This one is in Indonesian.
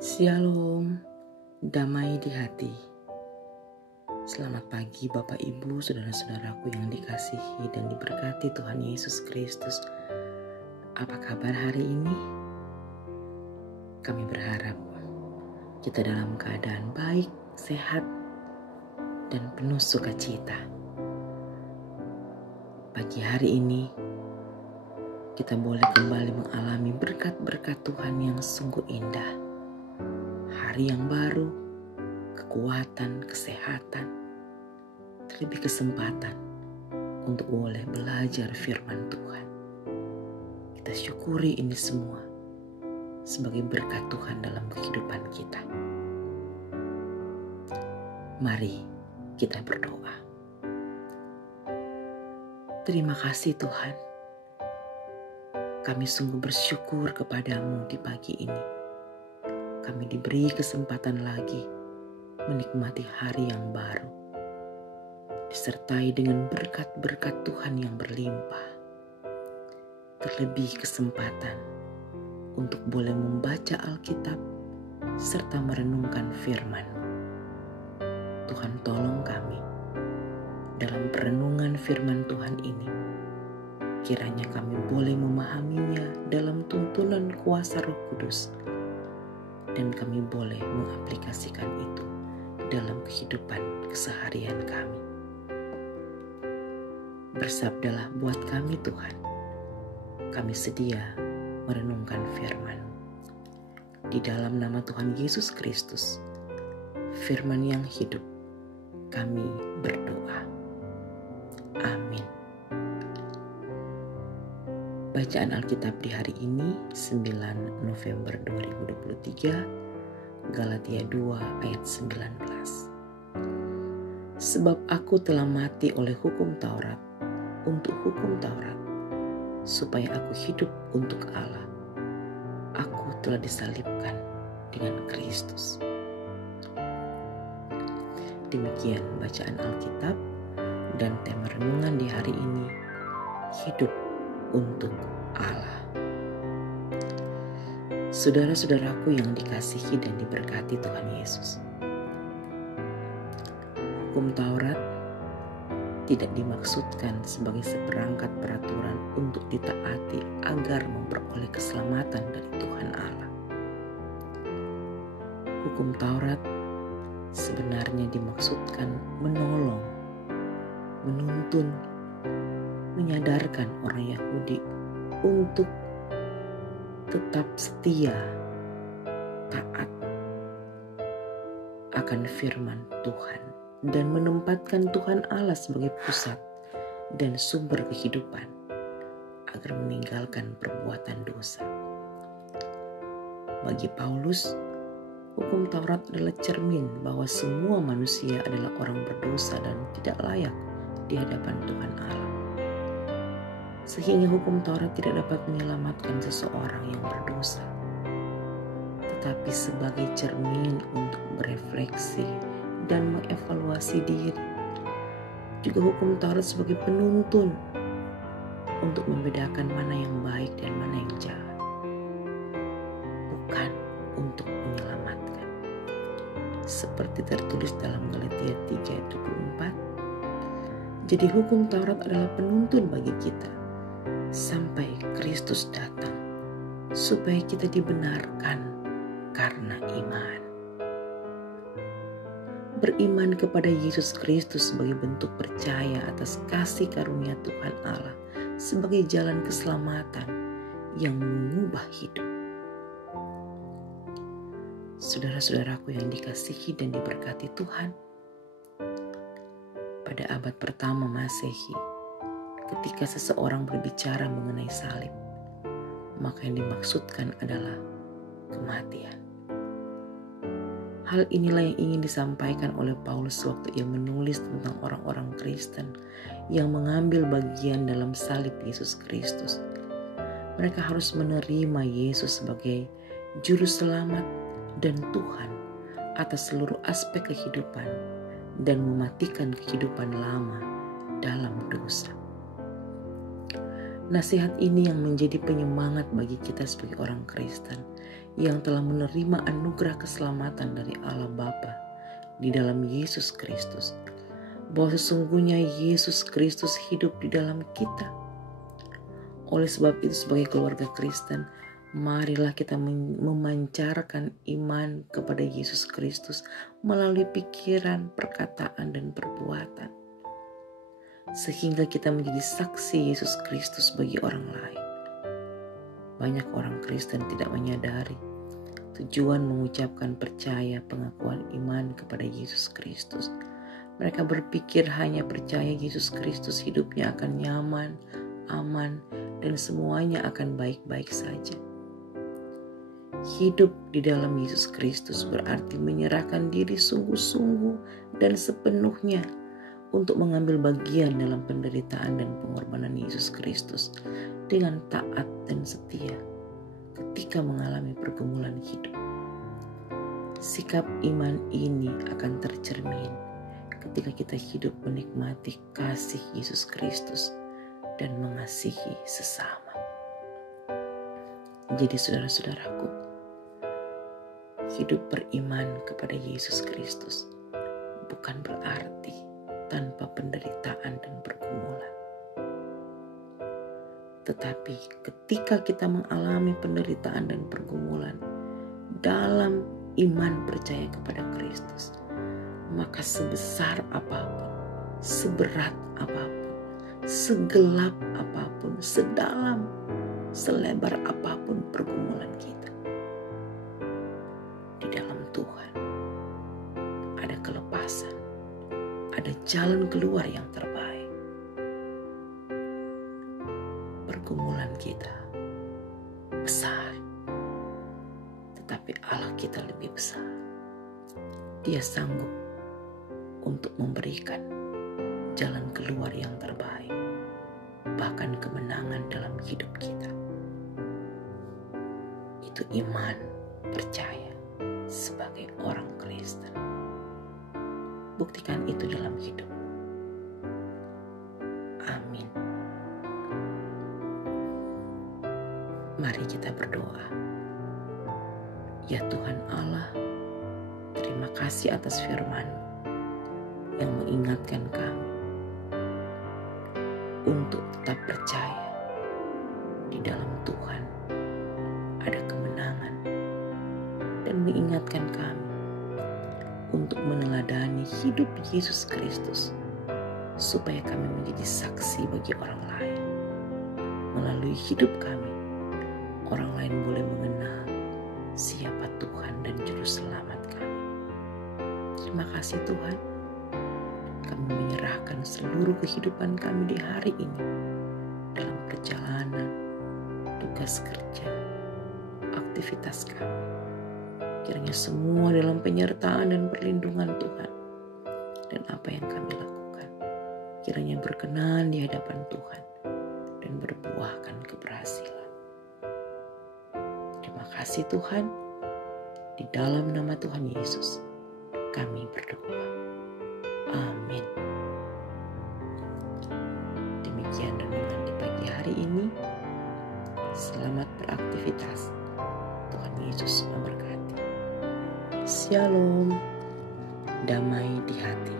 Shalom, damai di hati. Selamat pagi Bapak Ibu, saudara-saudaraku yang dikasihi dan diberkati Tuhan Yesus Kristus. Apa kabar hari ini? Kami berharap kita dalam keadaan baik, sehat, dan penuh sukacita. Pagi hari ini kita boleh kembali mengalami berkat-berkat Tuhan yang sungguh indah. Hari yang baru, kekuatan, kesehatan, terlebih kesempatan untuk boleh belajar firman Tuhan. Kita syukuri ini semua sebagai berkat Tuhan dalam kehidupan kita. Mari kita berdoa. Terima kasih Tuhan. Kami sungguh bersyukur kepadamu di pagi ini. Kami diberi kesempatan lagi menikmati hari yang baru, disertai dengan berkat-berkat Tuhan yang berlimpah. Terlebih kesempatan untuk boleh membaca Alkitab serta merenungkan firman. Tuhan tolong kami dalam perenungan firman Tuhan ini. Kiranya kami boleh memahaminya dalam tuntunan kuasa Roh Kudus, dan kami boleh mengaplikasikan itu dalam kehidupan keseharian kami. Bersabdalah buat kami Tuhan. Kami sedia merenungkan firman. Di dalam nama Tuhan Yesus Kristus, firman yang hidup, kami berdoa. Amin. Bacaan Alkitab di hari ini 9 November 2023, Galatia 2 ayat 19. Sebab aku telah mati oleh hukum Taurat untuk hukum Taurat, supaya aku hidup untuk Allah. Aku telah disalibkan dengan Kristus. Demikian bacaan Alkitab dan tema renungan di hari ini, hidup untuk Allah. Saudara-saudaraku yang dikasihi dan diberkati Tuhan Yesus. Hukum Taurat tidak dimaksudkan sebagai seperangkat peraturan untuk ditaati agar memperoleh keselamatan dari Tuhan Allah. Hukum Taurat sebenarnya dimaksudkan menolong, menuntun, menyadarkan orang Yahudi untuk tetap setia, taat akan firman Tuhan dan menempatkan Tuhan Allah sebagai pusat dan sumber kehidupan agar meninggalkan perbuatan dosa. Bagi Paulus, hukum Taurat adalah cermin bahwa semua manusia adalah orang berdosa dan tidak layak di hadapan Tuhan Allah. Sehingga hukum Taurat tidak dapat menyelamatkan seseorang yang berdosa, tetapi sebagai cermin untuk berefleksi dan mengevaluasi diri. Juga hukum Taurat sebagai penuntun untuk membedakan mana yang baik dan mana yang jahat, bukan untuk menyelamatkan. Seperti tertulis dalam Galatia 3 ayat 24. Jadi hukum Taurat adalah penuntun bagi kita sampai Kristus datang, supaya kita dibenarkan karena iman. Beriman kepada Yesus Kristus sebagai bentuk percaya atas kasih karunia Tuhan Allah sebagai jalan keselamatan yang mengubah hidup. Saudara-saudaraku yang dikasihi dan diberkati Tuhan, pada abad pertama Masehi, ketika seseorang berbicara mengenai salib, maka yang dimaksudkan adalah kematian. Hal inilah yang ingin disampaikan oleh Paulus waktu ia menulis tentang orang-orang Kristen yang mengambil bagian dalam salib Yesus Kristus. Mereka harus menerima Yesus sebagai juru selamat dan Tuhan atas seluruh aspek kehidupan dan mematikan kehidupan lama dalam dosa. Nasihat ini yang menjadi penyemangat bagi kita sebagai orang Kristen yang telah menerima anugerah keselamatan dari Allah Bapa di dalam Yesus Kristus, bahwa sesungguhnya Yesus Kristus hidup di dalam kita. Oleh sebab itu, sebagai keluarga Kristen, marilah kita memancarkan iman kepada Yesus Kristus melalui pikiran, perkataan, dan perbuatan, sehingga kita menjadi saksi Yesus Kristus bagi orang lain. Banyak orang Kristen tidak menyadari tujuan mengucapkan percaya pengakuan iman kepada Yesus Kristus. Mereka berpikir hanya percaya Yesus Kristus hidupnya akan nyaman, aman, dan semuanya akan baik-baik saja. Hidup di dalam Yesus Kristus berarti menyerahkan diri sungguh-sungguh dan sepenuhnya untuk mengambil bagian dalam penderitaan dan pengorbanan Yesus Kristus dengan taat dan setia ketika mengalami pergumulan hidup. Sikap iman ini akan tercermin ketika kita hidup menikmati kasih Yesus Kristus dan mengasihi sesama. Jadi saudara-saudaraku, hidup beriman kepada Yesus Kristus bukan berarti tanpa penderitaan dan pergumulan. Tetapi ketika kita mengalami penderitaan dan pergumulan dalam iman percaya kepada Kristus, maka sebesar apapun, seberat apapun, segelap apapun, sedalam, selebar apapun pergumulan kita, di dalam Tuhan ada kelepasan, ada jalan keluar yang terbaik. Pergumulan kita besar, tetapi Allah kita lebih besar. Dia sanggup untuk memberikan jalan keluar yang terbaik, bahkan kemenangan dalam hidup kita. Itu iman percaya sebagai orang Kristen. Buktikan itu dalam hidup. Amin. Mari kita berdoa. Ya Tuhan Allah, terima kasih atas firman-Mu yang mengingatkan kami untuk tetap percaya di dalam Tuhan ada kemenangan, dan mengingatkan kami untuk meneladani hidup Yesus Kristus supaya kami menjadi saksi bagi orang lain. Melalui hidup kami, orang lain boleh mengenal siapa Tuhan dan Juru Selamat kami. Terima kasih Tuhan. Kami menyerahkan seluruh kehidupan kami di hari ini dalam perjalanan, tugas kerja, aktivitas kami. Kiranya semua dalam penyertaan dan perlindungan Tuhan, dan apa yang kami lakukan kiranya berkenan di hadapan Tuhan dan berbuahkan keberhasilan. Terima kasih Tuhan. Di dalam nama Tuhan Yesus kami berdoa. Amin. Demikian renungan di pagi hari ini. Selamat beraktivitas. Tuhan Yesus memberkati. Shalom. Damai di hati.